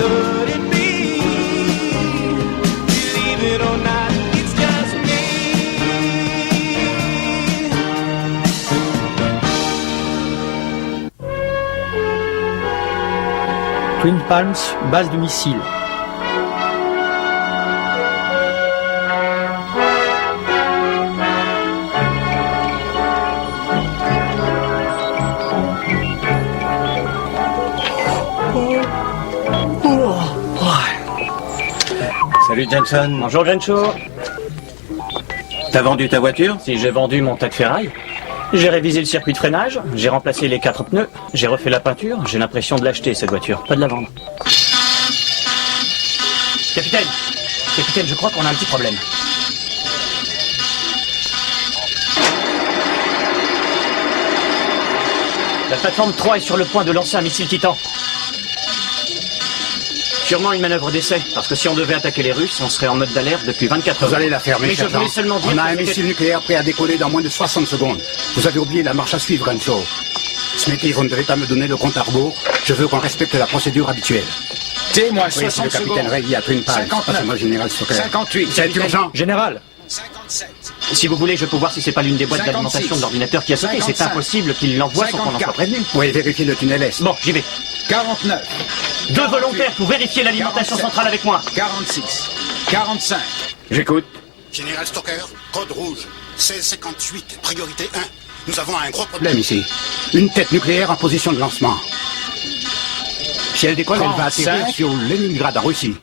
could it be? Believe it or not, it's just me. Twin Palms, base du missile. Salut Johnson. Bonjour Genshaw. T'as vendu ta voiture? Si j'ai vendu mon tas de ferraille, j'ai révisé le circuit de freinage, j'ai remplacé les 4 pneus, j'ai refait la peinture, j'ai l'impression de l'acheter cette voiture, pas de la vendre. Capitaine, je crois qu'on a un petit problème. La plateforme 3 est sur le point de lancer un missile Titan. Sûrement une manœuvre d'essai, parce que si on devait attaquer les Russes, on serait en mode d'alerte depuis 24 heures. Vous allez la fermer, mais je voulais seulement dire on a un que missile nucléaire prêt à décoller dans moins de 60 secondes. Vous avez oublié la marche à suivre, Renshaw. Smithy, vous ne devez pas me donner le compte à rebours. Je veux qu'on respecte la procédure habituelle. Dis-moi, Oui, c'est 60 le capitaine secondes. Ray à Twin Palms. 59. C'est moi, général Stoker. 58. C'est urgent. Général, 57. Si vous voulez, je peux voir si c'est pas l'une des boîtes 56. d'alimentation de l'ordinateur qui a sauté. C'est 55. impossible qu'il l'envoie sans qu'on en soit prévenu. Oui, vérifiez le tunnel Est. Bon, j'y vais. 49. 2 volontaires pour vérifier l'alimentation 47. centrale avec moi. 46. 45. J'écoute. Général Stoker, code rouge, 1658, priorité 1. Nous avons un gros problème. Problème ici. Une tête nucléaire en position de lancement. Si elle décolle, elle va 35. atterrir sur Leningrad en Russie.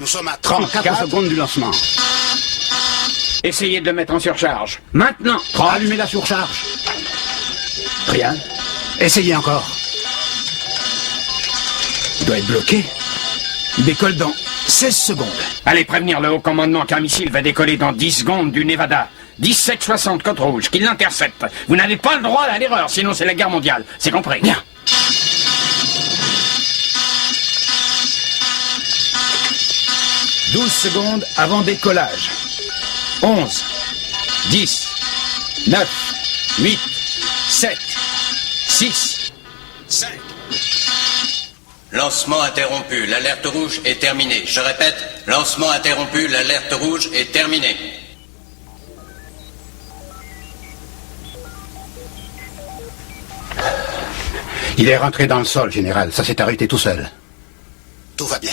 Nous sommes à 34 34. secondes du lancement. Essayez de le mettre en surcharge. Maintenant. 30. Allumez la surcharge. Rien. Essayez encore. Il doit être bloqué. Il décolle dans 16 secondes. Allez prévenir le haut commandement qu'un missile va décoller dans 10 secondes du Nevada. 1760 côte rouge, qu'il l'intercepte. Vous n'avez pas le droit à l'erreur, sinon c'est la guerre mondiale. C'est compris. Bien. « 12 secondes avant décollage. 11, 10, 9, 8, 7, 6, 5. Lancement interrompu, l'alerte rouge est terminée. Je répète, lancement interrompu, l'alerte rouge est terminée. Il est rentré dans le sol, général. Ça s'est arrêté tout seul. Tout va bien.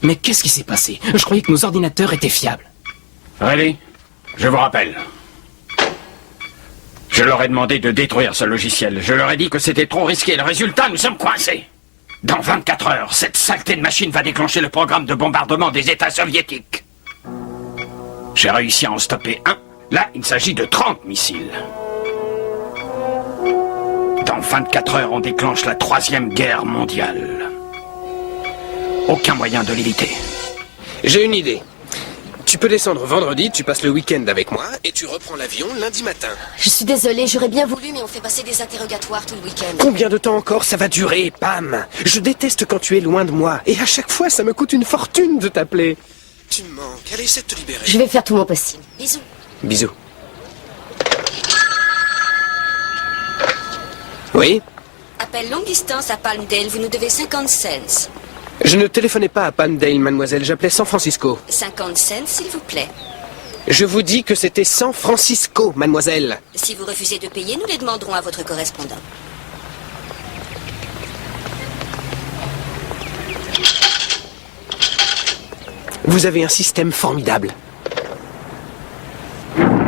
Mais qu'est-ce qui s'est passé? Je croyais que nos ordinateurs étaient fiables. Ready? Je vous rappelle. Je leur ai demandé de détruire ce logiciel. Je leur ai dit que c'était trop risqué. Le résultat, nous sommes coincés. Dans 24 heures, cette saleté de machine va déclencher le programme de bombardement des États soviétiques. J'ai réussi à en stopper un. Là, il s'agit de 30 missiles. Dans 24 heures, on déclenche la 3e guerre mondiale. Aucun moyen de l'éviter. J'ai une idée. Tu peux descendre vendredi, tu passes le week-end avec moi et tu reprends l'avion lundi matin. Je suis désolée, j'aurais bien voulu, mais on fait passer des interrogatoires tout le week-end. Combien de temps encore ça va durer, Pam? Je déteste quand tu es loin de moi et à chaque fois ça me coûte une fortune de t'appeler. Tu me manques, allez, essaie de te libérer. Je vais faire tout mon possible. Bisous. Bisous. Oui? Appel longue distance à Palmdale, vous nous devez 50 cents. Je ne téléphonais pas à Palmdale, mademoiselle, j'appelais San Francisco. 50 cents, s'il vous plaît. Je vous dis que c'était San Francisco, mademoiselle. Si vous refusez de payer, nous les demanderons à votre correspondant. Vous avez un système formidable.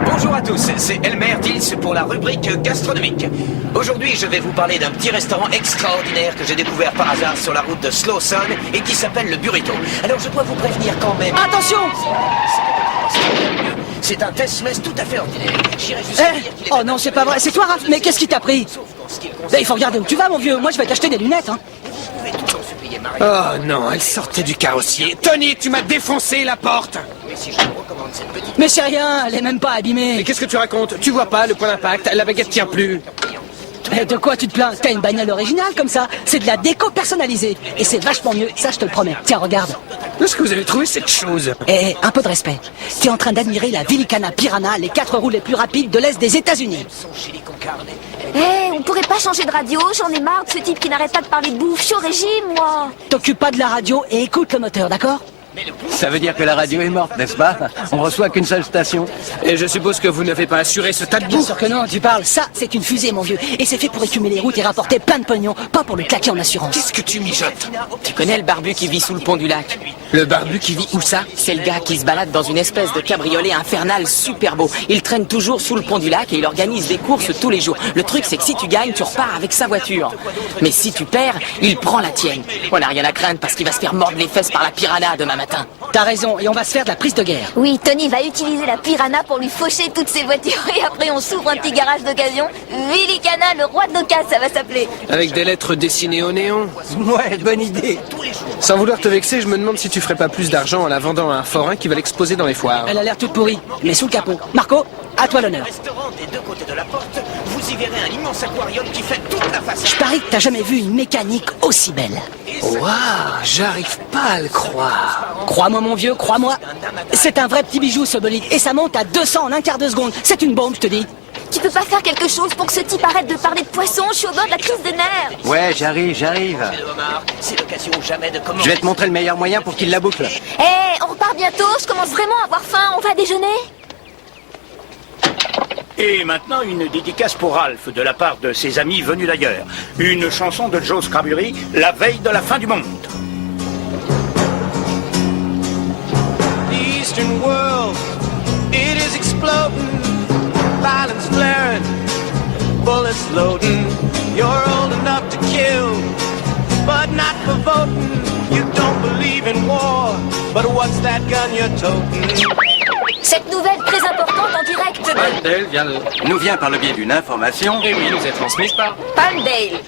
Bonjour à tous, c'est Elmer Dills pour la rubrique gastronomique. Aujourd'hui, je vais vous parler d'un petit restaurant extraordinaire que j'ai découvert par hasard sur la route de Slawson et qui s'appelle le Burrito. Alors, je dois vous prévenir quand même... Attention! C'est un test-mess tout à fait ordinaire. J'irai jusqu'à dire qu'il est Oh non, c'est pas vrai. C'est toi, Raph. Mais qu'est-ce qui t'a pris? Il faut regarder où tu vas, mon vieux. Moi, je vais t'acheter des lunettes, hein. Oh non, elle sortait du carrossier. Tony, tu m'as défoncé la porte. Mais si je vous recommande cette petite... Mais c'est rien, elle est même pas abîmée. Mais qu'est-ce que tu racontes? Tu vois pas le point d'impact, la baguette tient plus. De quoi tu te plains? T'as une bagnole originale comme ça. C'est de la déco personnalisée. Et c'est vachement mieux, ça je te le promets. Tiens, regarde. Où est-ce que vous avez trouvé cette chose? Eh, un peu de respect. T'es en train d'admirer la Villicana Piranha, les 4 roues les plus rapides de l'Est des États-Unis. Eh, on pourrait pas changer de radio? J'en ai marre de ce type qui n'arrête pas de parler de bouffe. Je suis au régime, moi. T'occupe pas de la radio et écoute le moteur, d'accord? Ça veut dire que la radio est morte, n'est-ce pas? On reçoit qu'une seule station. Et je suppose que vous n'avez pas assuré ce tas de Bien bouffe. sûr que non, tu parles. Ça, c'est une fusée, mon vieux. Et c'est fait pour écumer les routes et rapporter plein de pognon, pas pour le claquer en assurance. Qu'est-ce que tu mijotes? Tu connais le barbu qui vit sous le pont du lac? Le barbu qui vit où ça? C'est le gars qui se balade dans une espèce de cabriolet infernal super beau. Il traîne toujours sous le pont du lac et il organise des courses tous les jours. Le truc, c'est que si tu gagnes, tu repars avec sa voiture. Mais si tu perds, il prend la tienne. On n'a rien à craindre parce qu'il va se faire mordre les fesses par la piranha demain matin. T'as raison, et on va se faire de la prise de guerre. Oui, Tony va utiliser la Piranha pour lui faucher toutes ses voitures. Et après, on s'ouvre un petit garage d'occasion. Villicana, le roi de l'occasion, ça va s'appeler. Avec des lettres dessinées au néon. Ouais, bonne idée. Sans vouloir te vexer, je me demande si tu ferais pas plus d'argent en la vendant à un forain qui va l'exposer dans les foires. Elle a l'air toute pourrie, mais sous le capot. Marco, à toi l'honneur. Restaurant des deux côtés de la porte, vous y verrez un immense aquarium qui fait toute la façade. Je parie que t'as jamais vu une mécanique aussi belle. Waouh, j'arrive pas à le croire. Crois-moi, mon vieux, crois-moi. C'est un vrai petit bijou, ce bolide. Et ça monte à 200 en un quart de seconde. C'est une bombe, je te dis. Tu peux pas faire quelque chose pour que ce type arrête de parler de poisson? Je suis au bord de la crise des nerfs. Ouais, j'arrive. C'est l'occasion jamais de commencer. Je vais te montrer le meilleur moyen pour qu'il la boucle. Eh, on repart bientôt. Je commence vraiment à avoir faim. On va déjeuner? Et maintenant, une dédicace pour Ralph de la part de ses amis venus d'ailleurs. Une chanson de Joe Scrabury, La veille de la fin du monde. The Eastern world, it is exploding. Violence flaring, bullets loading. You're old enough to kill, but not for voting. You don't believe in war, but what's that gun you're toting? Cette nouvelle très importante en direct de Nous vient par le biais d'une information. Et oui, nous est transmise par Palmdale.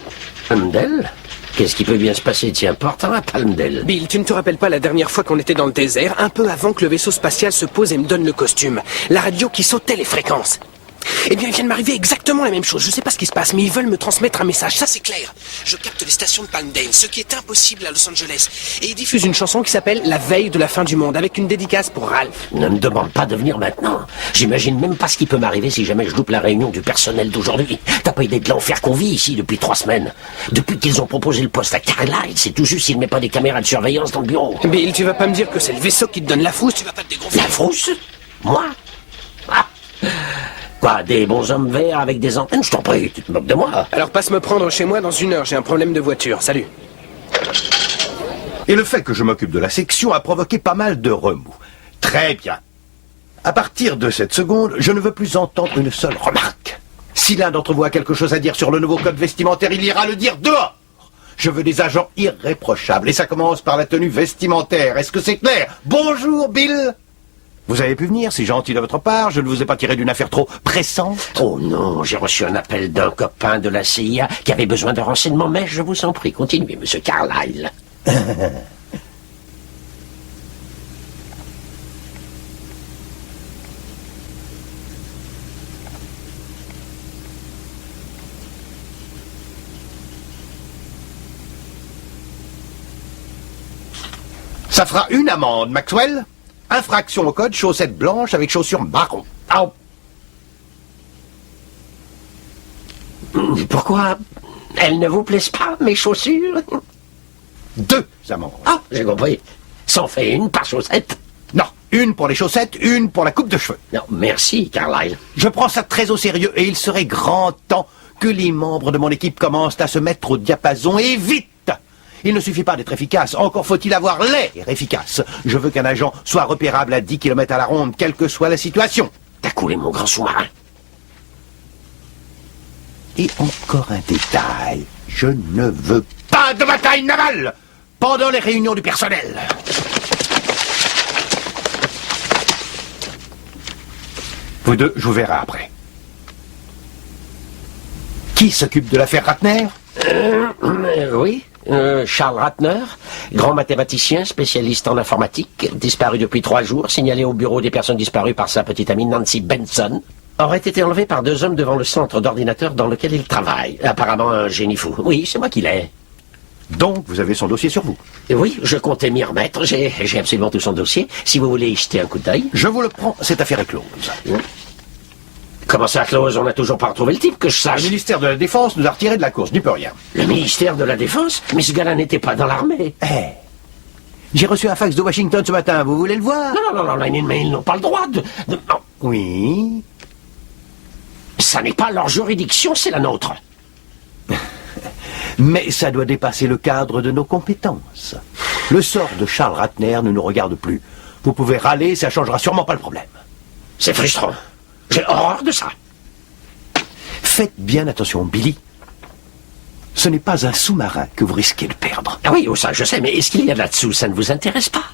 Palmdale? Qu'est-ce qui peut bien se passer de si important à Palmdale? Bill, tu ne te rappelles pas la dernière fois qu'on était dans le désert, un peu avant que le vaisseau spatial se pose et me donne le costume? La radio qui sautait les fréquences. Eh bien, il vient de m'arriver exactement la même chose. Je sais pas ce qui se passe, mais ils veulent me transmettre un message. Ça, c'est clair. Je capte les stations de Palmdale, ce qui est impossible à Los Angeles. Et ils diffusent une chanson qui s'appelle La veille de la fin du monde, avec une dédicace pour Ralph. Ne me demande pas de venir maintenant. J'imagine même pas ce qui peut m'arriver si jamais je loupe la réunion du personnel d'aujourd'hui. T'as pas idée de l'enfer qu'on vit ici depuis 3 semaines. Depuis qu'ils ont proposé le poste à Carlisle, c'est tout juste s'il met pas des caméras de surveillance dans le bureau. Bill, tu vas pas me dire que c'est le vaisseau qui te donne la frousse, tu vas pas te dégonfler. La frousse? Moi? Ah. Quoi, des bons hommes verts avec des antennes? Je t'en prie, tu te moques de moi. Alors passe me prendre chez moi dans 1 heure, j'ai un problème de voiture. Salut. Et le fait que je m'occupe de la section a provoqué pas mal de remous. Très bien. À partir de cette seconde, je ne veux plus entendre une seule remarque. Si l'un d'entre vous a quelque chose à dire sur le nouveau code vestimentaire, il ira le dire dehors. Je veux des agents irréprochables, et ça commence par la tenue vestimentaire. Est-ce que c'est clair? Bonjour, Bill. Vous avez pu venir, c'est gentil de votre part. Je ne vous ai pas tiré d'une affaire trop pressante. Oh non, j'ai reçu un appel d'un copain de la CIA qui avait besoin de renseignements, mais je vous en prie, continuez, monsieur Carlisle. Ça fera une amende, Maxwell. Infraction au code, chaussettes blanches avec chaussures marron. Ah. Pourquoi elles ne vous plaisent pas, mes chaussures? 2 amendes. Ah, j'ai compris. Ça en fait une par chaussette? Non, une pour les chaussettes, une pour la coupe de cheveux. Non, merci, Carlisle. Je prends ça très au sérieux et il serait grand temps que les membres de mon équipe commencent à se mettre au diapason et vite. Il ne suffit pas d'être efficace, encore faut-il avoir l'air efficace. Je veux qu'un agent soit repérable à 10 km à la ronde, quelle que soit la situation. T'as coulé mon grand sous-marin. Et encore un détail, je ne veux pas de bataille navale pendant les réunions du personnel. Vous deux, je vous verrai après. Qui s'occupe de l'affaire Ratner? Oui. Charles Ratner, grand mathématicien, spécialiste en informatique, disparu depuis 3 jours, signalé au bureau des personnes disparues par sa petite amie Nancy Benson. aurait été enlevé par 2 hommes devant le centre d'ordinateur dans lequel il travaille. Apparemment un génie fou. Oui, c'est moi qui l'ai. Donc, vous avez son dossier sur vous? Oui, je comptais m'y remettre. J'ai absolument tout son dossier. Si vous voulez y jeter un coup d'œil. Je vous le prends, cette affaire est close. Comment ça, close? On n'a toujours pas retrouvé le type, que je sache. Le ministère de la Défense nous a retiré de la course, n'y peut rien. Le ministère de la Défense? Mais ce gars-là n'était pas dans l'armée. J'ai reçu un fax de Washington ce matin, vous voulez le voir? Non, mais ils n'ont pas le droit de... Non. Oui. Ça n'est pas leur juridiction, c'est la nôtre. Mais ça doit dépasser le cadre de nos compétences. Le sort de Charles Ratner ne nous regarde plus. Vous pouvez râler, ça changera sûrement pas le problème. C'est frustrant. J'ai horreur de ça. Faites bien attention, Billy. Ce n'est pas un sous-marin que vous risquez de perdre. Ah oui, ça je sais, mais est-ce qu'il y a là-dessous? Ça ne vous intéresse pas?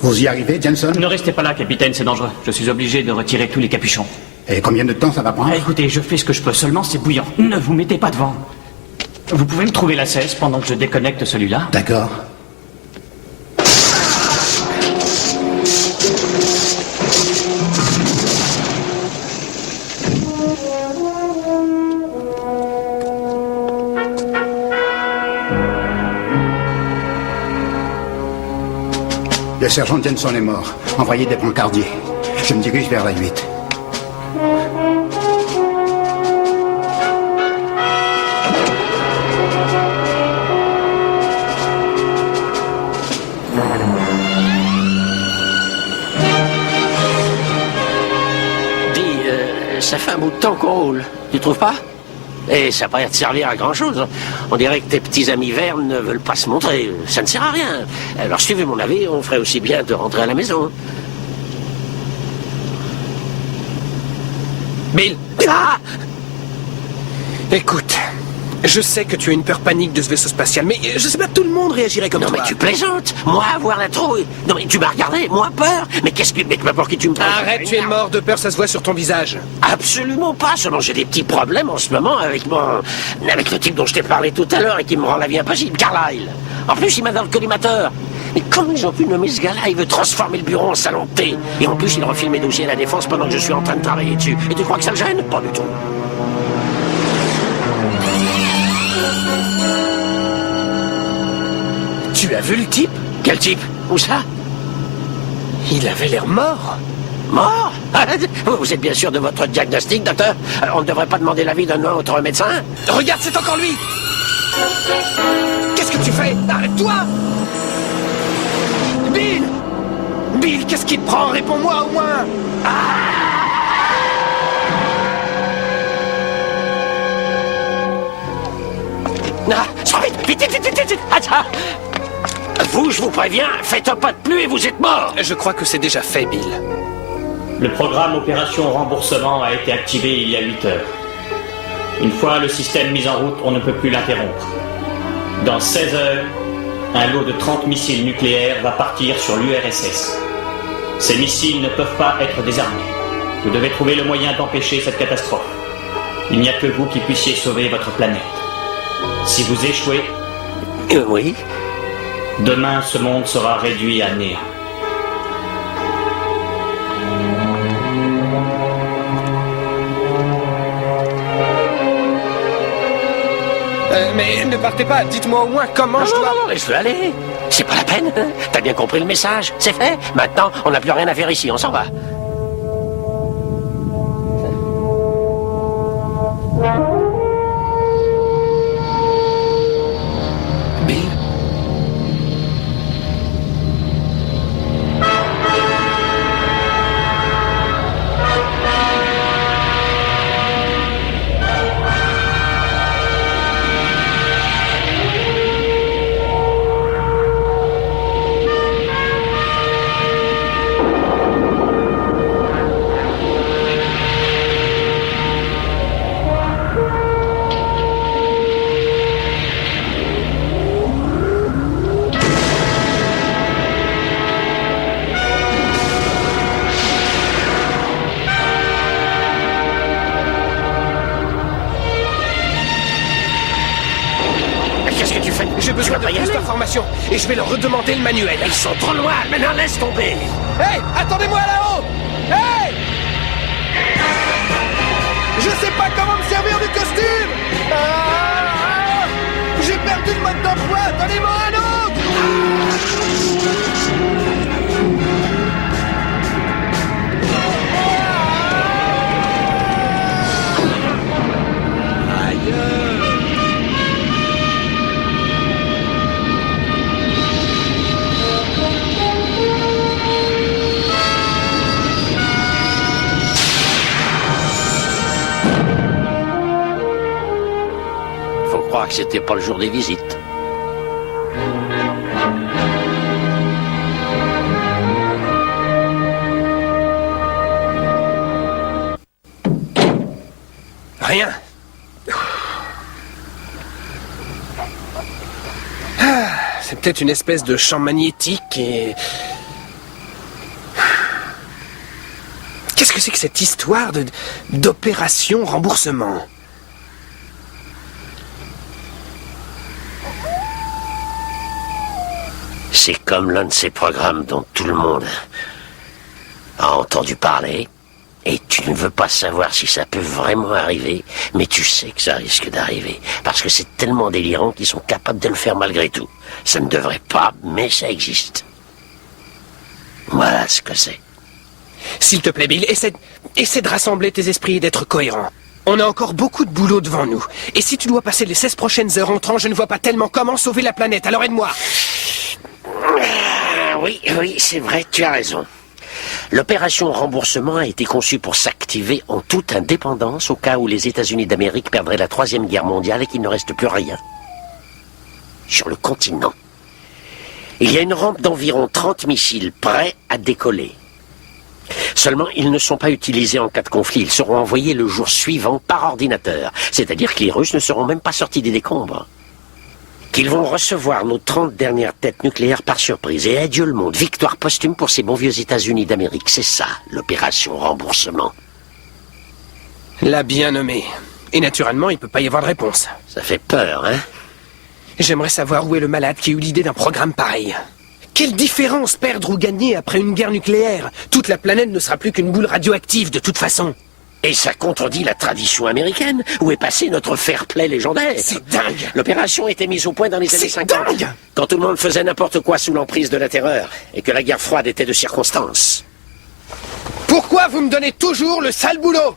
Vous y arrivez, Jensen? Ne restez pas là, capitaine, c'est dangereux. Je suis obligé de retirer tous les capuchons. Et combien de temps ça va prendre? Écoutez, je fais ce que je peux, seulement c'est bouillant. Ne vous mettez pas devant. Vous pouvez me trouver la 16 pendant que je déconnecte celui-là? D'accord. Le sergent Jensen est mort. Envoyé des brancardiers. Je me dirige vers la 8. Ça fait un bout de temps qu'on roule. Tu trouves pas? Et ça n'a pas l'air de servir à grand-chose. On dirait que tes petits amis verts ne veulent pas se montrer. Ça ne sert à rien. Alors, suivez mon avis, on ferait aussi bien de rentrer à la maison. Bill! Ah! Écoute, je sais que tu as une peur panique de ce vaisseau spatial, mais je sais pas, tout le monde réagirait comme non, toi. Non mais tu plaisantes. Moi, avoir la trouille. Non mais tu m'as regardé, moi peur. Mais qu'est-ce que... Mais pour qui tu me prends? Arrête, tu es mort de peur, ça se voit sur ton visage. Absolument pas, seulement j'ai des petits problèmes en ce moment avec le type dont je t'ai parlé tout à l'heure et qui me rend la vie impossible, Carlyle. En plus, il m'a dans le collimateur. Mais comment ils ont pu nommer ce gars-là? Il veut transformer le bureau en salon de thé. Et en plus, il refile mes dossiers à la défense pendant que je suis en train de travailler dessus. Et tu crois que ça le gêne? Pas du tout. Tu as vu le type? Quel type? Où ça? Il avait l'air mort. Mort? Vous êtes bien sûr de votre diagnostic, docteur? On ne devrait pas demander l'avis d'un autre médecin? Regarde, c'est encore lui! Qu'est-ce que tu fais? Arrête-toi! Bill! Bill, qu'est-ce qui te prend? Réponds-moi au moins! Vite! Attends! Vous, je vous préviens, faites un pas de plus et vous êtes mort! Je crois que c'est déjà fait, Bill. Le programme Opération Remboursement a été activé il y a 8 heures. Une fois le système mis en route, on ne peut plus l'interrompre. Dans 16 heures, un lot de 30 missiles nucléaires va partir sur l'URSS. Ces missiles ne peuvent pas être désarmés. Vous devez trouver le moyen d'empêcher cette catastrophe. Il n'y a que vous qui puissiez sauver votre planète. Si vous échouez... Oui. Demain, ce monde sera réduit à néant. Mais ne partez pas, dites-moi au moins comment je dois... Non, laisse-le aller. C'est pas la peine. T'as bien compris le message. C'est fait. Maintenant, on n'a plus rien à faire ici. On s'en va. Bill? J'ai besoin de plus d'informations et je vais leur redemander le manuel. Ils sont trop loin, maintenant laisse tomber. Hey, attendez-moi là-haut! Hey! Je sais pas comment me servir du costume! J'ai perdu le mode d'emploi, donnez-moi un autre! Faut croire que c'était pas le jour des visites. Rien. C'est peut-être une espèce de champ magnétique et... Qu'est-ce que c'est que cette histoire d'opération remboursement? C'est comme l'un de ces programmes dont tout le monde a entendu parler, et tu ne veux pas savoir si ça peut vraiment arriver, mais tu sais que ça risque d'arriver, parce que c'est tellement délirant qu'ils sont capables de le faire malgré tout. Ça ne devrait pas, mais ça existe. Voilà ce que c'est. S'il te plaît, Bill, essaie de rassembler tes esprits et d'être cohérent. On a encore beaucoup de boulot devant nous. Et si tu dois passer les 16 prochaines heures entrant, je ne vois pas tellement comment sauver la planète, alors aide-moi. Oui, c'est vrai, tu as raison. L'opération remboursement a été conçue pour s'activer en toute indépendance au cas où les États-Unis d'Amérique perdraient la Troisième Guerre mondiale et qu'il ne reste plus rien sur le continent. Il y a une rampe d'environ 30 missiles prêts à décoller. Seulement, ils ne sont pas utilisés en cas de conflit. Ils seront envoyés le jour suivant par ordinateur. C'est-à-dire que les Russes ne seront même pas sortis des décombres. Qu'ils vont recevoir nos 30 dernières têtes nucléaires par surprise. Et adieu le monde. Victoire posthume pour ces bons vieux États-Unis d'Amérique. C'est ça, l'opération remboursement. L'a bien nommé. Et naturellement, il peut pas y avoir de réponse. Ça fait peur, hein? J'aimerais savoir où est le malade qui a eu l'idée d'un programme pareil. Quelle différence perdre ou gagner après une guerre nucléaire? Toute la planète ne sera plus qu'une boule radioactive de toute façon. Et ça contredit la tradition américaine. Où est passé notre fair-play légendaire? C'est dingue! L'opération était mise au point dans les années 50. Dingue! Quand tout le monde faisait n'importe quoi sous l'emprise de la terreur. Et que la guerre froide était de circonstance. Pourquoi vous me donnez toujours le sale boulot?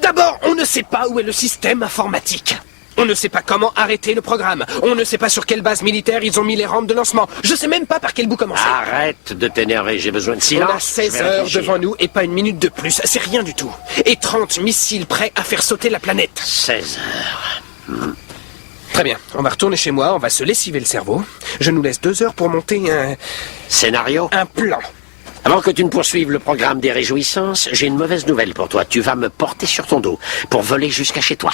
D'abord, on ne sait pas où est le système informatique. On ne sait pas comment arrêter le programme. On ne sait pas sur quelle base militaire ils ont mis les rampes de lancement. Je sais même pas par quel bout commencer. Arrête de t'énerver, j'ai besoin de silence. On a 16 heures devant nous et pas une minute de plus. C'est rien du tout. Et 30 missiles prêts à faire sauter la planète. 16 heures. Très bien, on va retourner chez moi, on va se lessiver le cerveau. Je nous laisse 2 heures pour monter un... Scénario? Un plan. Avant que tu ne poursuives le programme des réjouissances, j'ai une mauvaise nouvelle pour toi. Tu vas me porter sur ton dos pour voler jusqu'à chez toi.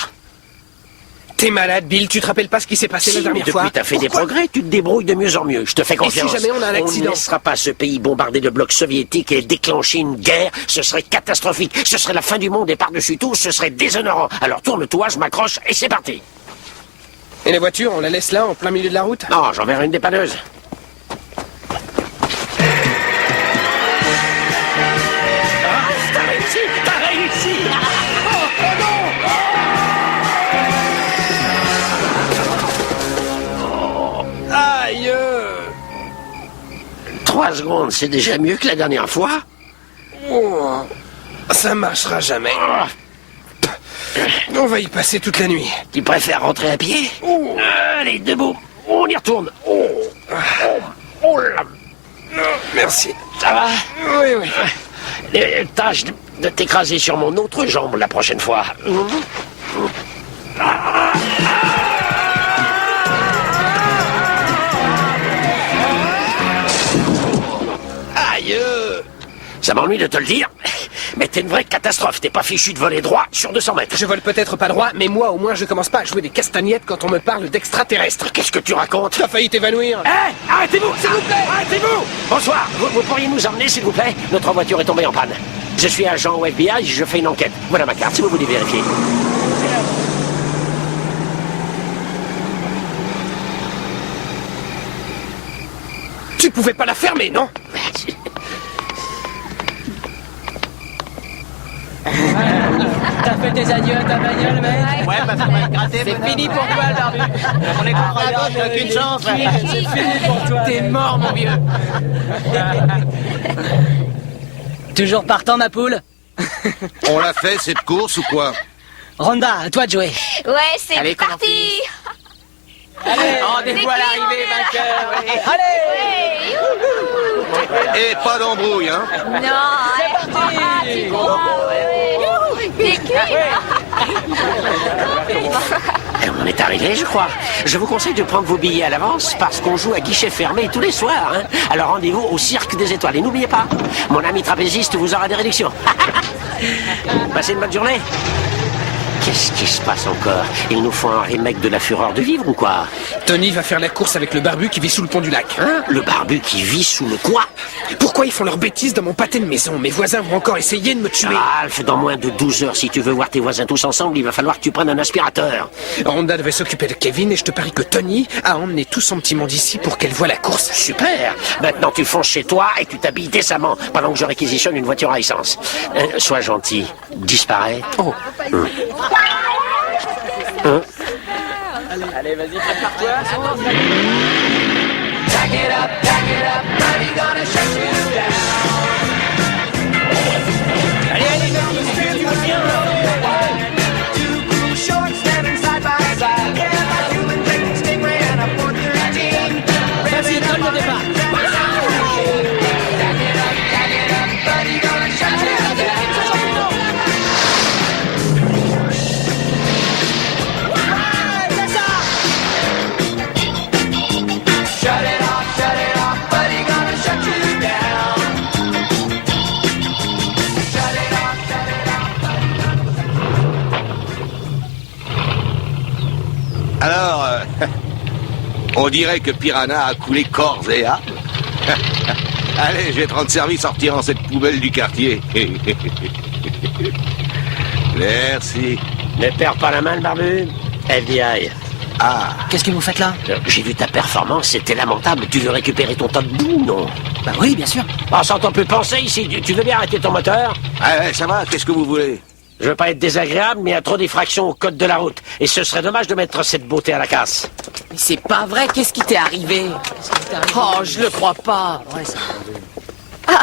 T'es malade, Bill, tu te rappelles pas ce qui s'est passé la dernière fois? Depuis t'as fait des progrès, tu te débrouilles de mieux en mieux. Je te fais confiance. Et si jamais on a un accident? On ne laissera pas ce pays bombardé de blocs soviétiques et déclencher une guerre. Ce serait catastrophique. Ce serait la fin du monde et par-dessus tout, ce serait déshonorant. Alors tourne-toi, je m'accroche et c'est parti. Et la voiture, on la laisse là, en plein milieu de la route? Non, j'enverrai une dépanneuse. T'as réussi! Aïe! 3 secondes, c'est déjà mieux que la dernière fois. Oh, ça marchera jamais. On va y passer toute la nuit. Tu préfères rentrer à pied? Allez, debout. On y retourne. Oh là. Merci. Ça va? Oui. Tâche de t'écraser sur mon autre jambe la prochaine fois. Aïe! Ça m'ennuie de te le dire, mais t'es une vraie catastrophe. T'es pas fichu de voler droit sur 200 mètres. Je vole peut-être pas droit, mais moi au moins je commence pas à jouer des castagnettes quand on me parle d'extraterrestres. Qu'est-ce que tu racontes? T'as failli t'évanouir. Hé! Arrêtez-vous! S'il vous plaît! Arrêtez-vous! Bonsoir, vous pourriez nous emmener s'il vous plaît? Notre voiture est tombée en panne. Je suis agent au FBI, je fais une enquête. Voilà ma carte si vous voulez vérifier. Tu pouvais pas la fermer, non? T'as fait tes adieux à ta bagnole, mec? Ouais, parce qu'on va te gratter. C'est fini pour toi, le barbu. On est contre la gauche, t'as aucune chance. C'est fini pour toi. T'es mort, mon vieux. Toujours partant, ma poule? On l'a fait, cette course, ou quoi? Rhonda, à toi de jouer. Ouais, c'est Allez, qu'on en parti. Allez, rendez-vous à l'arrivée, vainqueur. Allez! Et pas d'embrouille, hein? Non, C'est parti! t'es cuit. On est arrivé, je crois. Je vous conseille de prendre vos billets à l'avance parce qu'on joue à guichet fermé tous les soirs. Hein. Alors rendez-vous au Cirque des Étoiles. Et n'oubliez pas, mon ami trapéziste vous aura des réductions. Passez une bonne journée. Qu'est-ce qui se passe encore? Ils nous font un remake de La Fureur de Vivre ou quoi? Tony va faire la course avec le barbu qui vit sous le pont du lac. Hein? Le barbu qui vit sous le quoi? Pourquoi ils font leurs bêtises dans mon pâté de maison? Mes voisins vont encore essayer de me tuer. Alf, dans moins de 12 heures, si tu veux voir tes voisins tous ensemble, il va falloir que tu prennes un aspirateur. Rhonda devait s'occuper de Kevin et je te parie que Tony a emmené tout son petit monde ici pour qu'elle voie la course. Super. Maintenant, tu fonces chez toi et tu t'habilles décemment pendant que je réquisitionne une voiture à essence. Sois gentil. Disparais. Oh. Allez, vas-y, prépare-toi. Pack it up, buddy, gonna shut you down. Allez, two cool shorts standing side by side. Yeah, like human drinking Stingray and a 413. Vas-y, donne le départ. Pack it up, buddy, gonna shut you down. Shut it off, buddy, gonna shut you down. Shut it off. Alors, on dirait que Piranha a coulé corps et âme. Allez, je vais te rendre service en retirant cette poubelle du quartier. Merci. Ne perds pas la main, le barbu. FBI. Ah. Qu'est-ce que vous faites là? J'ai vu ta performance, c'était lamentable. Tu veux récupérer ton tas de boue, non? Bah oui, bien sûr. Ah, ça t'en peut penser ici. Tu veux bien arrêter ton moteur? Ah ouais, ça va, qu'est-ce que vous voulez? Je veux pas être désagréable, mais il y a trop d'effractions au code de la route. Et ce serait dommage de mettre cette beauté à la casse. Mais c'est pas vrai, qu'est-ce qui t'est arrivé? Oh, je le crois pas. Ah,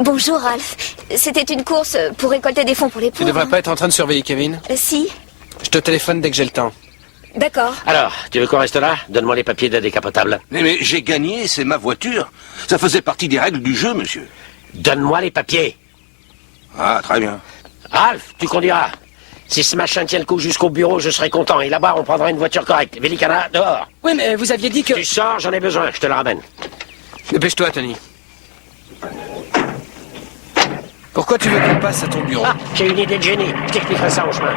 bonjour, Ralph. C'était une course pour récolter des fonds pour les Tu pauvres. devrais pas être en train de surveiller Kevin. Si, Je te téléphone dès que j'ai le temps. d'accord. Alors, tu veux qu'on reste là? Donne-moi les papiers de décapotable. Mais j'ai gagné, c'est ma voiture. Ça faisait partie des règles du jeu, monsieur. Donne-moi les papiers. Ah, très bien. Alf, tu conduiras. Si ce machin tient le coup jusqu'au bureau, je serai content. Et là-bas, on prendra une voiture correcte. Vélicana, dehors. Oui, mais vous aviez dit que... Tu sors, j'en ai besoin, je te le ramène. Dépêche-toi, Tony. Pourquoi tu veux qu'on passe à ton bureau? Ah, j'ai une idée de génie. Je t'expliquerai ça en chemin.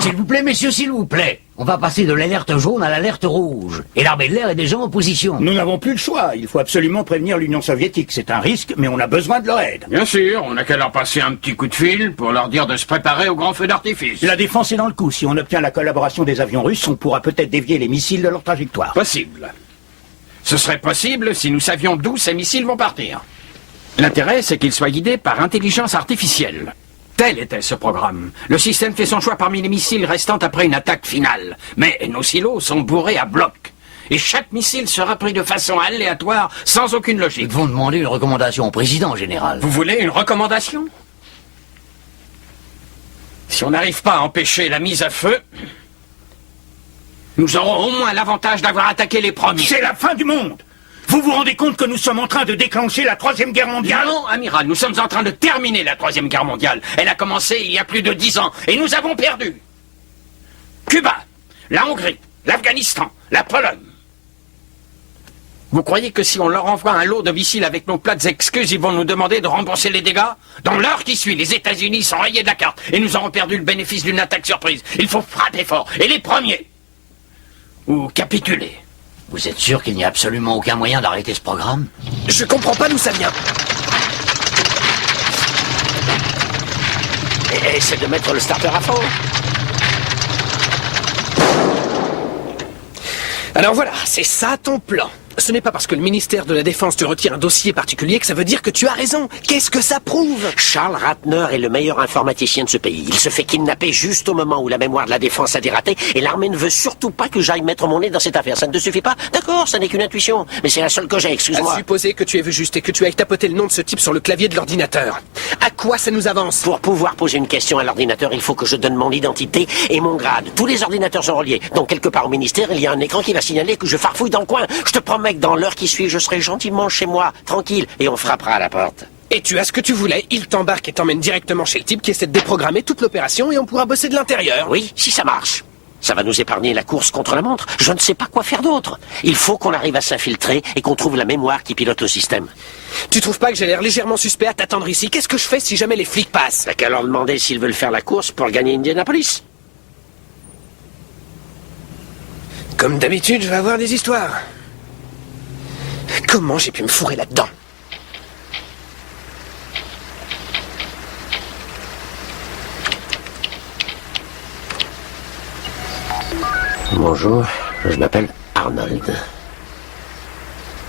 S'il vous plaît, messieurs, s'il vous plaît. On va passer de l'alerte jaune à l'alerte rouge. Et l'armée de l'air est déjà en position. Nous n'avons plus le choix. Il faut absolument prévenir l'Union soviétique. C'est un risque, mais on a besoin de leur aide. Bien sûr, on n'a qu'à leur passer un petit coup de fil pour leur dire de se préparer au grand feu d'artifice. La défense est dans le coup. Si on obtient la collaboration des avions russes, on pourra peut-être dévier les missiles de leur trajectoire. Possible. Ce serait possible si nous savions d'où ces missiles vont partir. L'intérêt, c'est qu'ils soient guidés par intelligence artificielle. Tel était ce programme. Le système fait son choix parmi les missiles restants après une attaque finale. Mais nos silos sont bourrés à bloc. Et chaque missile sera pris de façon aléatoire, sans aucune logique. Ils vont demander une recommandation au président, en général. Vous voulez une recommandation? Si on n'arrive pas à empêcher la mise à feu, nous aurons au moins l'avantage d'avoir attaqué les premiers. C'est la fin du monde! Vous vous rendez compte que nous sommes en train de déclencher la Troisième Guerre mondiale? Non, amiral, nous sommes en train de terminer la Troisième Guerre mondiale. Elle a commencé il y a plus de 10 ans, et nous avons perdu. Cuba, la Hongrie, l'Afghanistan, la Pologne. Vous croyez que si on leur envoie un lot de missiles avec nos plates excuses, ils vont nous demander de rembourser les dégâts? Dans l'heure qui suit, les États-Unis sont rayés de la carte, et nous aurons perdu le bénéfice d'une attaque surprise. Il faut frapper fort, et les premiers. Ou capituler. Vous êtes sûr qu'il n'y a absolument aucun moyen d'arrêter ce programme? Je comprends pas d'où ça vient. Essaie de mettre le starter à fond. Alors voilà, c'est ça ton plan. Ce n'est pas parce que le ministère de la Défense te retire un dossier particulier que ça veut dire que tu as raison. Qu'est-ce que ça prouve? Charles Ratner est le meilleur informaticien de ce pays. Il se fait kidnapper juste au moment où la mémoire de la Défense a dératé et l'armée ne veut surtout pas que j'aille mettre mon nez dans cette affaire. Ça ne te suffit pas? D'accord, ça n'est qu'une intuition. Mais c'est la seule que j'ai, excuse-moi. À supposer que tu aies vu juste et que tu aies tapoté le nom de ce type sur le clavier de l'ordinateur. À quoi ça nous avance? Pour pouvoir poser une question à l'ordinateur, il faut que je donne mon identité et mon grade. Tous les ordinateurs sont reliés. Donc quelque part au ministère, il y a un écran qui va signaler que je farfouille dans le coin. Je te promets que dans l'heure qui suit, je serai gentiment chez moi, tranquille, et on frappera à la porte. Et tu as ce que tu voulais, il t'embarque et t'emmène directement chez le type qui essaie de déprogrammer toute l'opération et on pourra bosser de l'intérieur. Oui, si ça marche. Ça va nous épargner la course contre la montre. Je ne sais pas quoi faire d'autre. Il faut qu'on arrive à s'infiltrer et qu'on trouve la mémoire qui pilote le système. Tu trouves pas que j'ai l'air légèrement suspect à t'attendre ici? Qu'est-ce que je fais si jamais les flics passent? T'as qu'à leur demander s'ils veulent faire la course pour gagner Indianapolis. Comme d'habitude, je vais avoir des histoires. Comment j'ai pu me fourrer là-dedans? Bonjour, je m'appelle Arnold.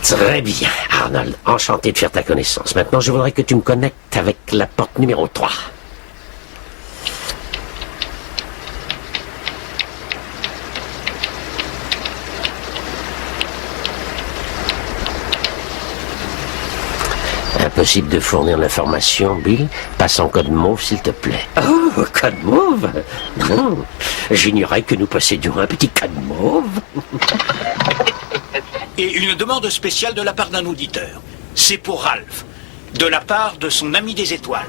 Très bien, Arnold. Enchanté de faire ta connaissance. Maintenant, je voudrais que tu me connectes avec la porte numéro 3. Impossible de fournir l'information, Bill. Passe en code mauve, s'il te plaît. Oh, code mauve? Non, j'ignorais que nous possédions un petit code mauve. Et une demande spéciale de la part d'un auditeur. C'est pour Ralph, de la part de son ami des étoiles.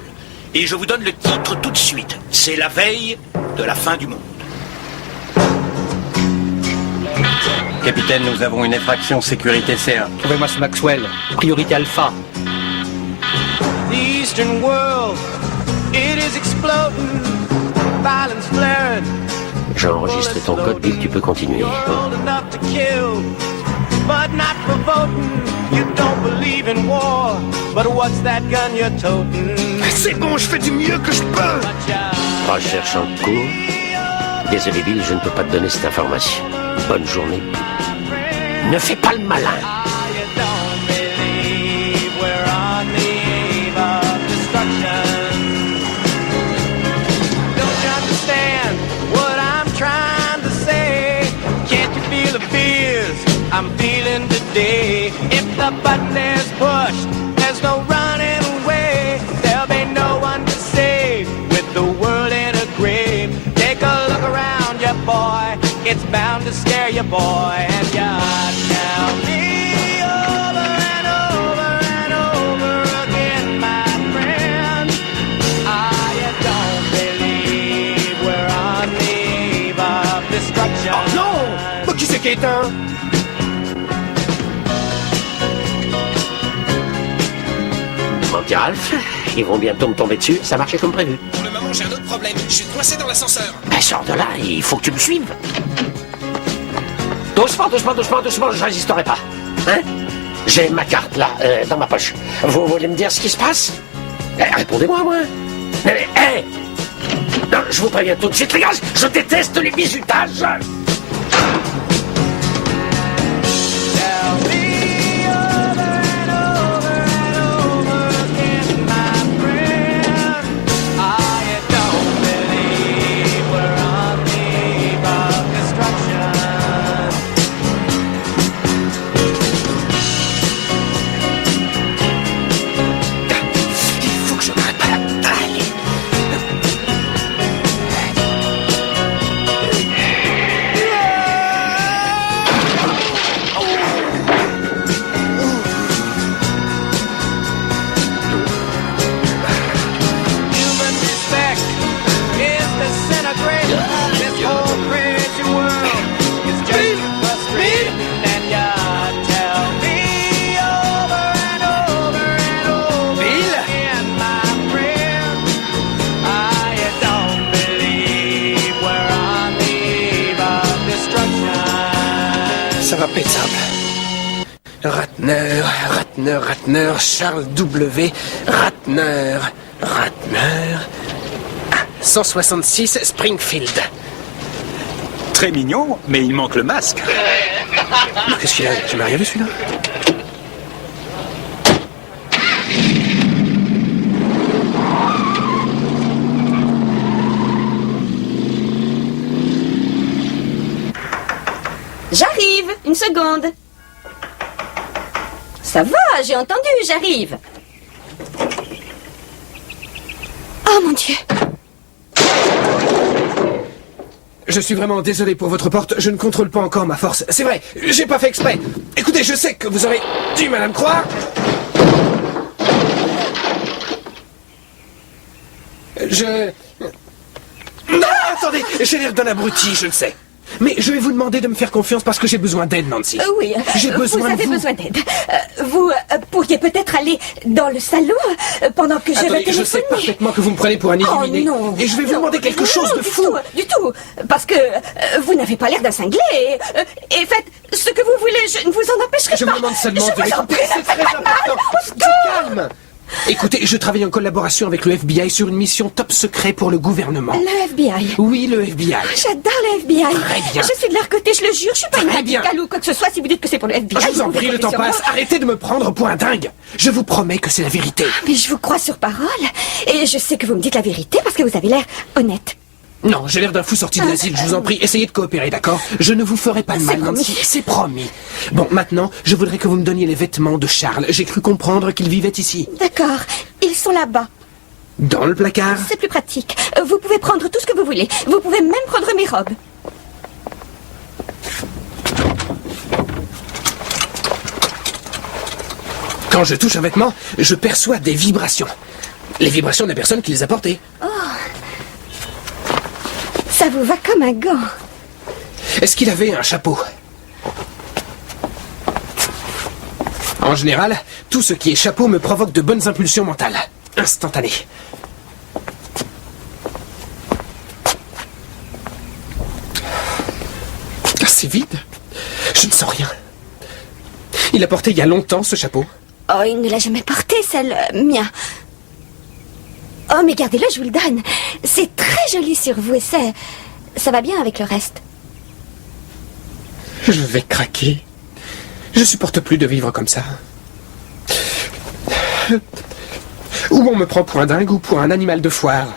Et je vous donne le titre tout de suite. C'est la veille de la fin du monde. Capitaine, nous avons une infraction sécurité C1. Trouvez-moi ce Maxwell. Priorité alpha. The eastern world, it is exploding, violence flaring. J'ai enregistré ton code, Bill, tu peux continuer. Old enough to kill, but not for voting. You don't believe in war, but what's that gun you're toting? C'est bon, je fais du mieux que je peux. Recherche en cours. Désolé, Bill, je ne peux pas te donner cette information. Bonne journée. Ne fais pas le malin. I'm feeling today. If the button is pushed, there's no running away. There'll be no one to save with the world in a grave. Take a look around you, boy. It's bound to scare you, boy. And you tell me over and over and over again, my friend. You don't believe we're on the eve of destruction. Oh non! Mais qui c'est qui est éteint? Ralph, ils vont bientôt me tomber dessus, ça marchait comme prévu. Pour le moment, j'ai un autre problème. Je suis coincé dans l'ascenseur. Ben, sors de là, il faut que tu me suives. Doucement, doucement, doucement, doucement, je résisterai pas. Hein? J'ai ma carte, là, dans ma poche. Vous voulez me dire ce qui se passe? Répondez-moi, moi. Hé! Non, je vous préviens tout de suite, les gars, je déteste les bizutages. Ça va péter sable. Ratner, Charles W. Ratner. 166 Springfield. Très mignon, mais il manque le masque. Qu'est-ce qu'il a? Jamais rien vu celui-là? J'arrive, une seconde. Ça va, j'ai entendu, j'arrive. Oh mon Dieu. Je suis vraiment désolé pour votre porte, je ne contrôle pas encore ma force. C'est vrai, j'ai pas fait exprès. Écoutez, je sais que vous aurez du mal à me croire. Non, attendez, j'ai l'air d'un abruti, je le sais. Mais je vais vous demander de me faire confiance parce que j'ai besoin d'aide, Nancy. Oui, j'ai besoin vous de avez vous. besoin d'aide. Vous pourriez peut-être aller dans le salon pendant que je vais Attendez, je sais téléphoner. parfaitement que vous me prenez pour un illuminé. Oh non. Et je vais vous demander quelque chose de fou. Du tout. Parce que vous n'avez pas l'air d'un cinglé. Et faites ce que vous voulez, je ne vous en empêcherai Je pas. vous demande seulement Je de vous en m'écouter, prie, c'est très important. Du calme. Écoutez, je travaille en collaboration avec le FBI sur une mission top secret pour le gouvernement. Le FBI. Oui, le FBI. J'adore le FBI. Très bien. Je suis de leur côté, je le jure. Je suis pas une Très bien. radicale ou quoi que ce soit si vous dites que c'est pour le FBI. Je vous en pouvez prie, le compter temps sur passe. moi. Arrêtez de me prendre pour un dingue. Je vous promets que c'est la vérité. Mais je vous crois sur parole. Et je sais que vous me dites la vérité parce que vous avez l'air honnête. Non, j'ai l'air d'un fou sorti de l'asile, je vous en prie, essayez de coopérer, d'accord? Je ne vous ferai pas de mal, promis. Nancy, c'est promis. Bon, maintenant, je voudrais que vous me donniez les vêtements de Charles. J'ai cru comprendre qu'il vivait ici. D'accord. Ils sont là-bas. Dans le placard? C'est plus pratique. Vous pouvez prendre tout ce que vous voulez. Vous pouvez même prendre mes robes. Quand je touche un vêtement, je perçois des vibrations. Les vibrations des personnes qui les a portées. Oh. Ça vous va comme un gant. Est-ce qu'il avait un chapeau? En général, tout ce qui est chapeau me provoque de bonnes impulsions mentales. Instantanées. C'est vide. Je ne sens rien. Il a porté il y a longtemps ce chapeau. Oh, il ne l'a jamais porté, c'est le mien. Oh, mais gardez-le, je vous le donne. C'est très joli sur vous et ça va bien avec le reste. Je vais craquer. Je supporte plus de vivre comme ça. Ou on me prend pour un dingue ou pour un animal de foire.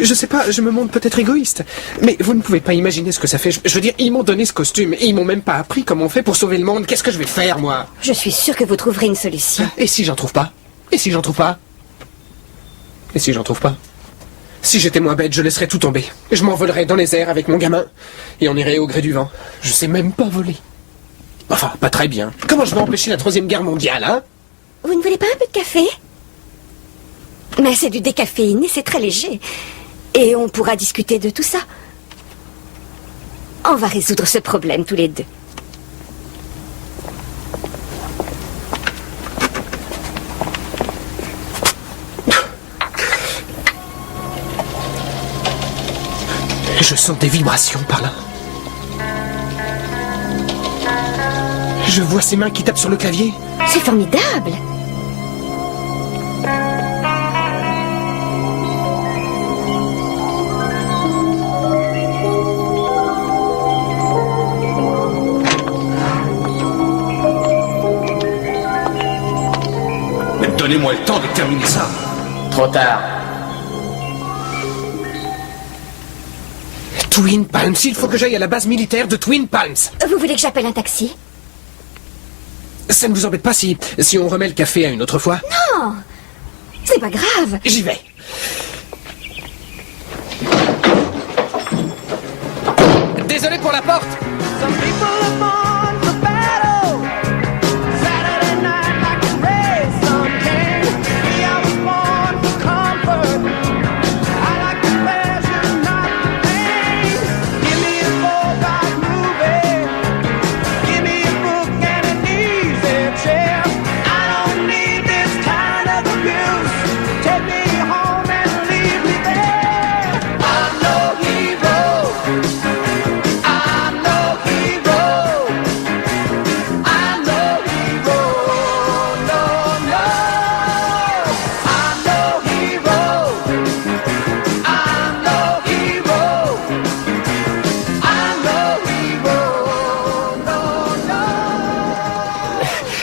Je sais pas, je me montre peut-être égoïste, mais vous ne pouvez pas imaginer ce que ça fait. Je veux dire, ils m'ont donné ce costume et ils m'ont même pas appris comment on fait pour sauver le monde. Qu'est-ce que je vais faire, moi? Je suis sûre que vous trouverez une solution. Et si j'en trouve pas? Et si j'en trouve pas? Et si j'en trouve pas? Si j'étais moins bête, je laisserais tout tomber. Je m'envolerais dans les airs avec mon gamin et on irait au gré du vent. Je sais même pas voler. Enfin, pas très bien. Comment je vais empêcher la 3e guerre mondiale, hein? Vous ne voulez pas un peu de café? Mais c'est du décaféiné, c'est très léger. Et on pourra discuter de tout ça. On va résoudre ce problème tous les deux. Je sens des vibrations par là. Je vois ses mains qui tapent sur le clavier. C'est formidable. Mais donnez-moi le temps de terminer ça. Trop tard. Twin Palms, il faut que j'aille à la base militaire de Twin Palms. Vous voulez que j'appelle un taxi? Ça ne vous embête pas si on remet le café à une autre fois? Non, c'est pas grave. J'y vais. Désolé pour la porte.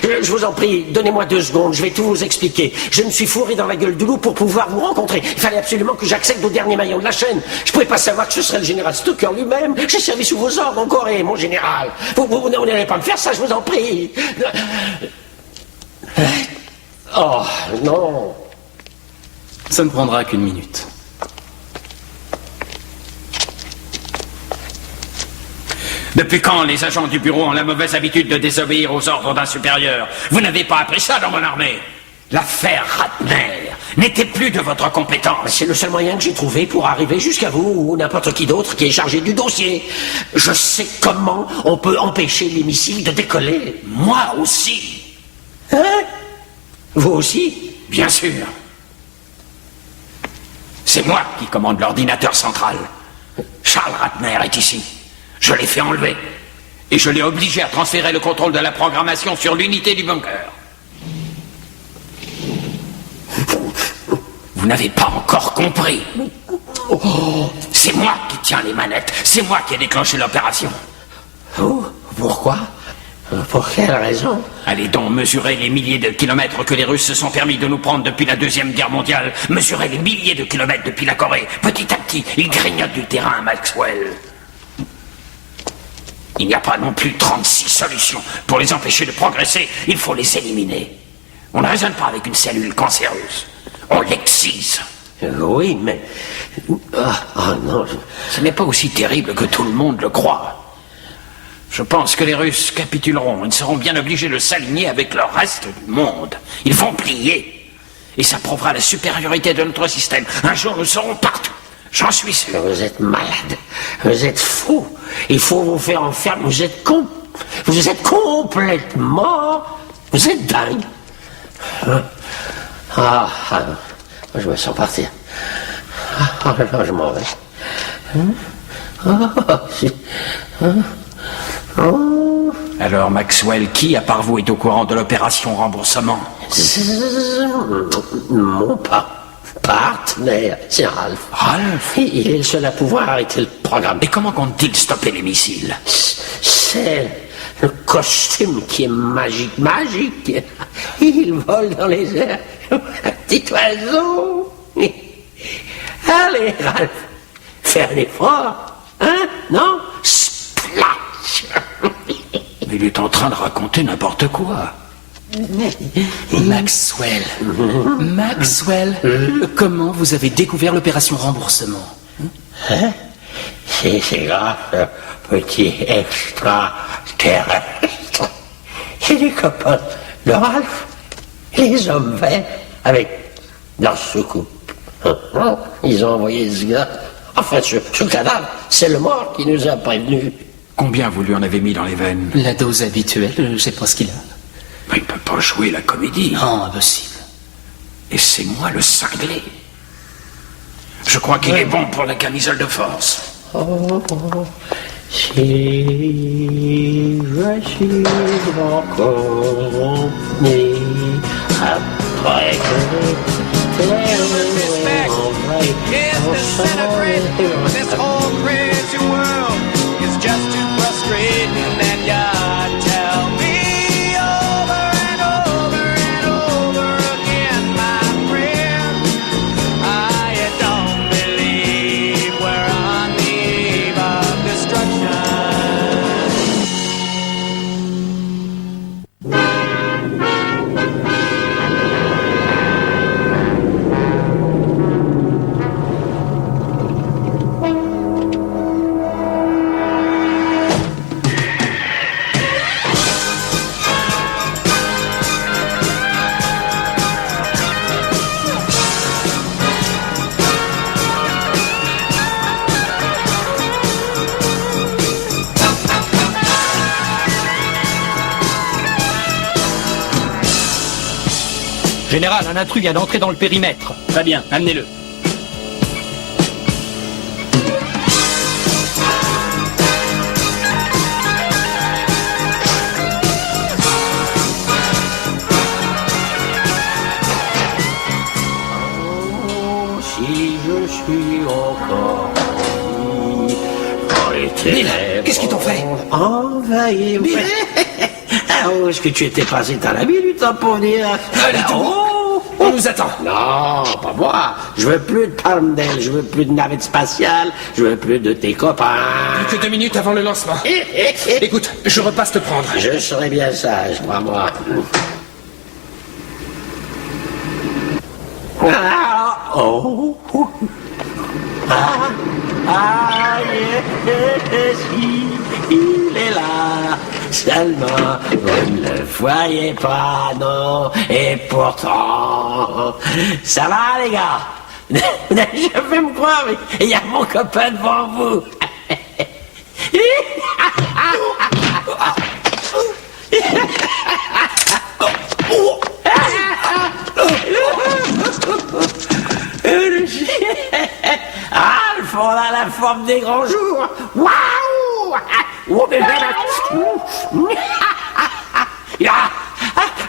Je vous en prie, donnez-moi 2 secondes, je vais tout vous expliquer. Je me suis fourré dans la gueule du loup pour pouvoir vous rencontrer. Il fallait absolument que j'accède au dernier maillon de la chaîne. Je pouvais pas savoir que ce serait le général Stoker lui-même. J'ai servi sous vos ordres en Corée, mon général. Vous n'allez pas me faire ça, je vous en prie. Oh, non. Ça ne prendra qu'1 minute. Depuis quand les agents du bureau ont la mauvaise habitude de désobéir aux ordres d'un supérieur? Vous n'avez pas appris ça dans mon armée. L'affaire Ratner n'était plus de votre compétence. C'est le seul moyen que j'ai trouvé pour arriver jusqu'à vous ou n'importe qui d'autre qui est chargé du dossier. Je sais comment on peut empêcher les missiles de décoller. Moi aussi. Hein? Vous aussi? Bien sûr. C'est moi qui commande l'ordinateur central. Charles Ratner est ici. Je l'ai fait enlever. Et je l'ai obligé à transférer le contrôle de la programmation sur l'unité du bunker. Vous n'avez pas encore compris. C'est moi qui tiens les manettes. C'est moi qui ai déclenché l'opération. Oh, pourquoi? Pour quelle raison? Allez donc mesurer les milliers de kilomètres que les Russes se sont permis de nous prendre depuis la Deuxième Guerre mondiale. Mesurer les milliers de kilomètres depuis la Corée. Petit à petit, ils grignotent du terrain à Maxwell. Il n'y a pas non plus 36 solutions. Pour les empêcher de progresser, il faut les éliminer. On ne raisonne pas avec une cellule cancéreuse. On l'excise. Oui, mais... Oh non... Ce n'est pas aussi terrible que tout le monde le croit. Je pense que les Russes capituleront. Ils seront bien obligés de s'aligner avec le reste du monde. Ils vont plier. Et ça prouvera la supériorité de notre système. Un jour, nous serons partout. J'en suis sûr. Vous êtes malade. Vous êtes fou. Il faut vous faire enfermer. Vous êtes complètement... Vous êtes dingue. Ah, je me sens partir. Ah, je m'en vais. Alors, Maxwell, qui, à part vous, est au courant de l'opération remboursement? Mon partenaire, c'est Ralph. Ralph? Il est le seul à pouvoir arrêter le programme. Et comment compte-t-il stopper les missiles? C'est le costume qui est magique. Il vole dans les airs. Un petit oiseau. Allez, Ralph, fais un effort. Hein? Non? Splash. Il est en train de raconter n'importe quoi. Maxwell, comment vous avez découvert l'opération remboursement? Hein? C'est grave, petit extraterrestre. C'est des copains de Ralph, les hommes verts, avec leur soucoupe. Ils ont envoyé ce gars. Enfin, ce cadavre, c'est le mort qui nous a prévenus. Combien vous lui en avez mis dans les veines? La dose habituelle, je sais pas ce qu'il a. Mais il peut pas jouer la comédie. Non, impossible. Et c'est moi le cinglé. Je crois qu'il est bon pour la camisole de force. Si je suis encore né après que This whole crazy world is just too frustrating, and you tell me over and over and over again, my friend, I don't believe we're on the eve of destruction. Général, un intrus vient d'entrer dans le périmètre. Très bien, amenez-le. Si je suis encore Bill, qu'est-ce qu'ils t'ont fait? Envahis. Où est-ce que tu étais passé? T'as la minute pour dire. Allez, on nous attend. Non, pas moi. Je veux plus de Palmdale, je veux plus de navette spatiale, je veux plus de tes copains. Plus que 2 minutes avant le lancement. Écoute, je repasse te prendre. Je serai bien sage, crois-moi. Oh. Yes, il est là. Seulement, vous ne le voyez pas, non. Et pourtant, ça va, les gars? Je vais me croire, mais il y a mon copain devant vous. Alph, on a la forme des grands jours. Waouh!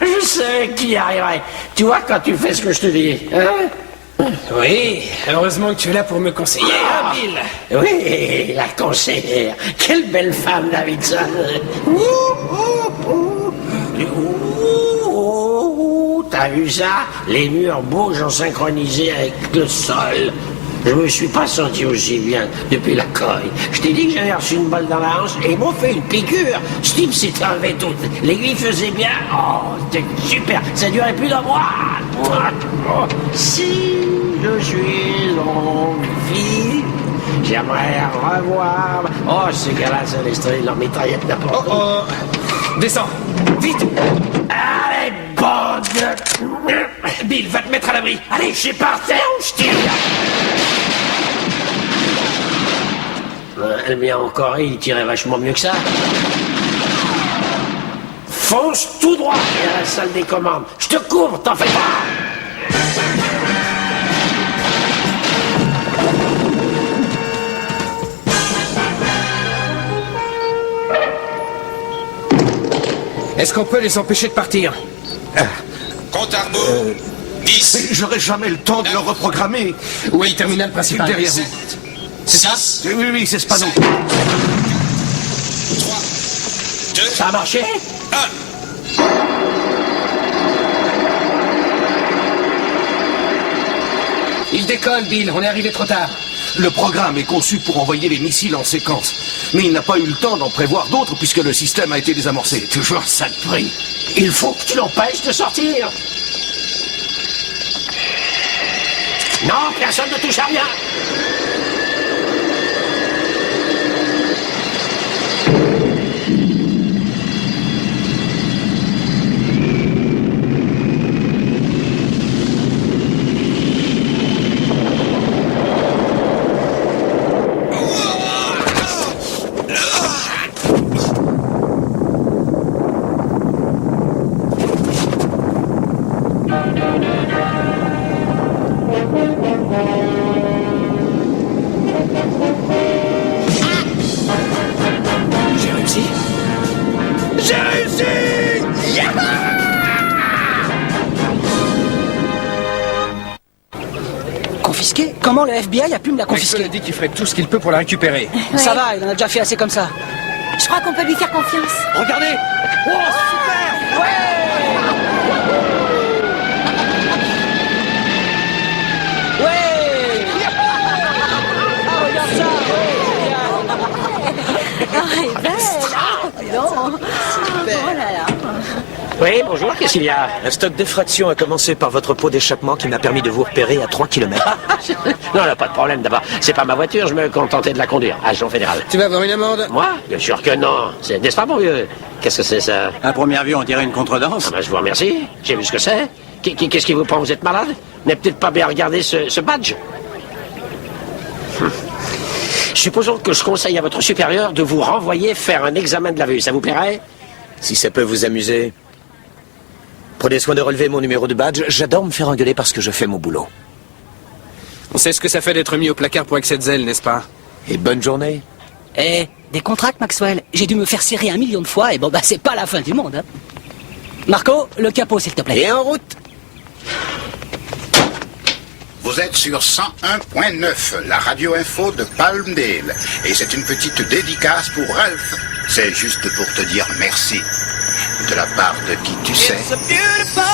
Je sais qui y arriverait. Tu vois quand tu fais ce que je te dis, hein? Oui, heureusement que tu es là pour me conseiller, hein, Bill? Oui, la conseillère. Quelle belle femme, Davidson. T'as vu ça? Les murs bougent en synchronisé avec le sol. Je me suis pas senti aussi bien depuis la coille. Je t'ai dit que j'avais reçu une balle dans la hanche et ils m'ont fait une piqûre. Steve s'est enlevé toute. L'aiguille faisait bien. Oh, c'était super. Ça durait plus d'un mois. Oh, si je suis en vie, j'aimerais revoir. Oh, ces gars-là, ça laisse traîner leur mitraillette n'importe où. Descends. Vite. Allez, bande. Bill, va te mettre à l'abri. Allez, je suis par terre ou je tire. Le mien encore, il tirait vachement mieux que ça. Fonce tout droit à la salle des commandes. Je te couvre, t'en fais pas. Est-ce qu'on peut les empêcher de partir? Compte à rebours. 10. J'aurai jamais le temps de le reprogrammer. Oui, terminal principal. Derrière vous. C'est ça? Oui, c'est Spano. 3, 2, ça a marché? 1. Il décolle, Bill. On est arrivé trop tard. Le programme est conçu pour envoyer les missiles en séquence. Mais il n'a pas eu le temps d'en prévoir d'autres puisque le système a été désamorcé. Toujours ça de prix. Il faut que tu l'empêches de sortir. Non, personne ne touche à rien. J'ai réussi. J'ai réussi! Confisqué? Comment le FBI a pu me la confisquer? Il a dit qu'il ferait tout ce qu'il peut pour la récupérer. Ça va, il en a déjà fait assez comme ça. Je crois qu'on peut lui faire confiance. Regardez! Oh, super! Ouais! Oui, bonjour, qu'est-ce qu'il y a? Un stock d'effraction a commencé par votre pot d'échappement qui m'a permis de vous repérer à 3 km. Non, là, pas de problème d'abord. C'est pas ma voiture, je me contentais de la conduire. Agent fédéral. Tu vas avoir une amende? Moi? Bien sûr que non. N'est-ce pas, mon vieux? Qu'est-ce que c'est, ça? À première vue, on dirait une contredanse. Ah ben, je vous remercie. J'ai vu ce que c'est. Qu'est-ce qui vous prend? Vous êtes malade? Vous n'avez peut-être pas bien regardé ce badge? Supposons que je conseille à votre supérieur de vous renvoyer faire un examen de la vue. Ça vous plairait? Si ça peut vous amuser. Prenez soin de relever mon numéro de badge. J'adore me faire engueuler parce que je fais mon boulot. On sait ce que ça fait d'être mis au placard pour excès de zèle, n'est-ce pas? Et bonne journée. Eh, des contracts, Maxwell. J'ai dû me faire serrer 1 million de fois et bon, bah, c'est pas la fin du monde, hein. Marco, le capot, s'il te plaît. Et en route. Vous êtes sur 101.9, la radio info de Palmdale. Et c'est une petite dédicace pour Ralph. C'est juste pour te dire merci. De la part de qui tu sais? It's a beautiful